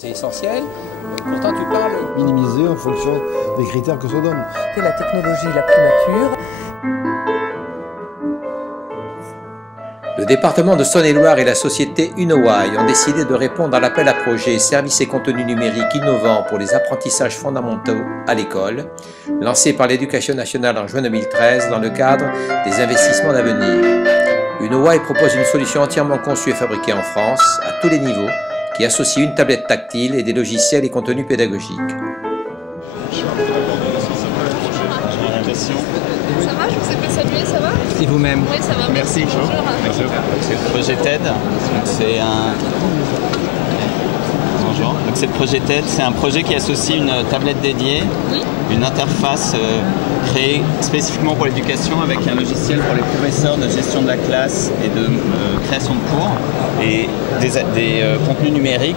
C'est essentiel, pourtant tu parles... Minimiser en fonction des critères que ça donne. C'est la technologie la plus mature. Le département de Saône-et-Loire et la société Unoway ont décidé de répondre à l'appel à projet services et contenus numériques innovants pour les apprentissages fondamentaux à l'école, lancé par l'Éducation nationale en juin 2013 dans le cadre des investissements d'avenir. Unoway propose une solution entièrement conçue et fabriquée en France, à tous les niveaux, qui associe une tablette tactile et des logiciels et contenus pédagogiques. Ça va, je vous ai pas salué, ça va? Et vous-même? Oui, ça va. Merci. Bonjour. Bonjour. C'est le projet TED. C'est le projet TED, c'est un projet qui associe une tablette dédiée, Oui. une interface créée spécifiquement pour l'éducation avec un logiciel pour les professeurs de gestion de la classe et de création de cours et des contenus numériques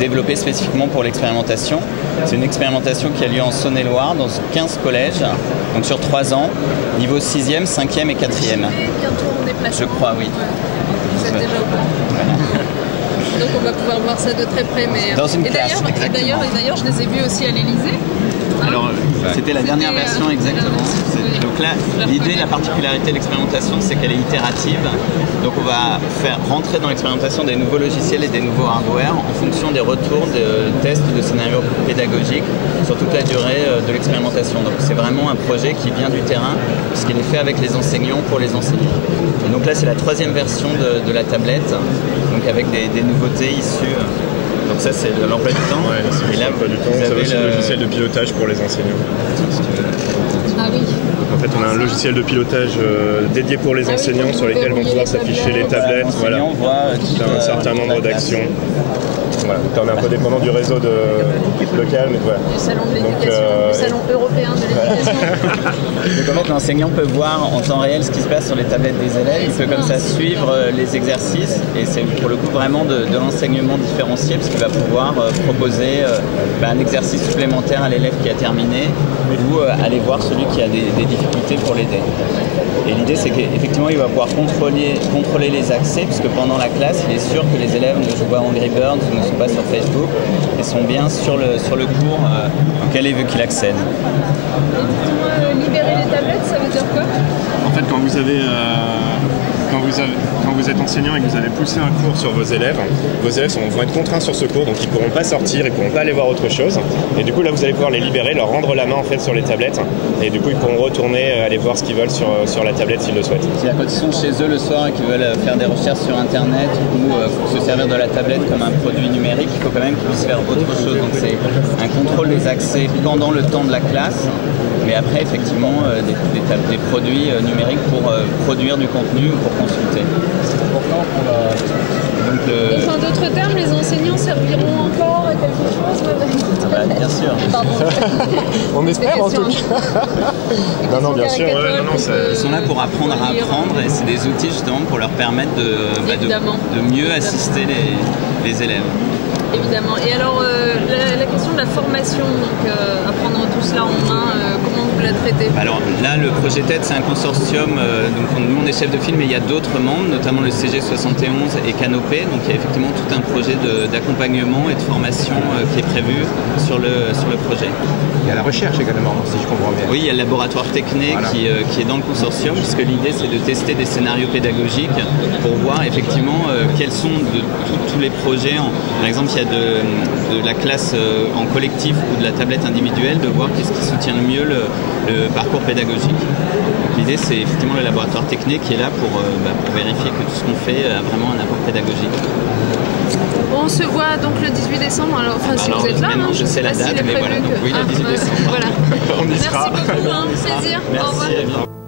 développés spécifiquement pour l'expérimentation. C'est une expérimentation qui a lieu en Saône-et-Loire dans 15 collèges, donc sur 3 ans, niveau 6e, 5e et 4e. Bientôt on déplace. Je crois, oui. Vous êtes déjà au courant. Donc on va pouvoir voir ça de très près. Mais... Dans une classe, exactement. Et d'ailleurs, je les ai vus aussi à l'Élysée. Alors, c'était la dernière version, exactement. Oui. Donc là, l'idée, la particularité de l'expérimentation, c'est qu'elle est itérative. Donc on va faire rentrer dans l'expérimentation des nouveaux logiciels et des nouveaux hardware en fonction des retours de tests de scénarios pédagogiques sur toute la durée de l'expérimentation. Donc c'est vraiment un projet qui vient du terrain, puisqu'il est fait avec les enseignants pour les enseignants. Et donc là, c'est la 3e version de la tablette, donc avec des nouveautés issues. Donc ça, c'est l'emploi du temps. Ouais, et là, l'emploi du temps, c'est aussi le logiciel de pilotage pour les enseignants. Ah oui. En fait, on a un logiciel de pilotage dédié pour les enseignants sur lesquels vont pouvoir s'afficher les tablettes. Voilà. Un certain nombre d'actions. Voilà. On est un peu dépendant du réseau local, mais voilà. Du salon de l'éducation, du salon européen de l'éducation. Donc en fait, l'enseignant peut voir en temps réel ce qui se passe sur les tablettes des élèves. Il peut comme ça suivre les exercices et c'est pour le coup vraiment de l'enseignement différencié parce qu'il va pouvoir proposer un exercice supplémentaire à l'élève qui a terminé ou aller voir celui qui a des difficultés pour l'aider. Et l'idée, c'est qu'effectivement, il va pouvoir contrôler les accès, puisque pendant la classe, il est sûr que les élèves ne jouent pas à Angry Birds, ne sont pas sur Facebook, et sont bien sur le cours auquel il veut qu'il accède. Libérer les tablettes, ça veut dire quoi? En fait, quand vous êtes enseignant et que vous avez poussé un cours sur vos élèves vont être contraints sur ce cours, donc ils ne pourront pas sortir, ils ne pourront pas aller voir autre chose. Et du coup, là, vous allez pouvoir les libérer, leur rendre la main en fait sur les tablettes. Et du coup, ils pourront retourner aller voir ce qu'ils veulent sur la tablette s'ils le souhaitent. C'est-à-dire quand ils sont chez eux le soir et qu'ils veulent faire des recherches sur Internet ou se servir de la tablette comme un produit numérique, il faut quand même qu'ils puissent faire autre chose. Donc c'est un contrôle des accès pendant le temps de la classe. Mais après, effectivement, des produits numériques pour produire du contenu ou pour consulter. Donc, en d'autres termes, les enseignants serviront encore à quelque chose Bien sûr. Pardon. On espère en tout cas. Non, bien sûr. Ils sont là pour apprendre à apprendre et c'est des outils justement pour leur permettre de mieux assister les élèves. Évidemment. Et alors, la question de la formation, donc apprendre tout cela en main, comment vous la traitez? Alors là, le projet TED, c'est un consortium, donc nous on est chef de file, mais il y a d'autres membres, notamment le CG71 et Canopé, donc il y a effectivement tout un projet d'accompagnement et de formation qui est prévu sur le projet. Il y a la recherche également, si je comprends bien. Oui, il y a le laboratoire Techné qui est dans le consortium, puisque l'idée c'est de tester des scénarios pédagogiques pour voir effectivement quels sont de tous les projets. Par exemple, il y a de la classe en collectif ou de la tablette individuelle, de voir qu'est-ce qui soutient le mieux le parcours pédagogique. L'idée c'est effectivement le laboratoire Techné qui est là pour vérifier que tout ce qu'on fait a vraiment un apport pédagogique. On se voit donc le 18 décembre, alors si vous êtes là. Maintenant, je sais la date, mais voilà, donc oui, le 18 décembre. Voilà. On y sera. Merci beaucoup, plaisir. Merci, au revoir. à bientôt.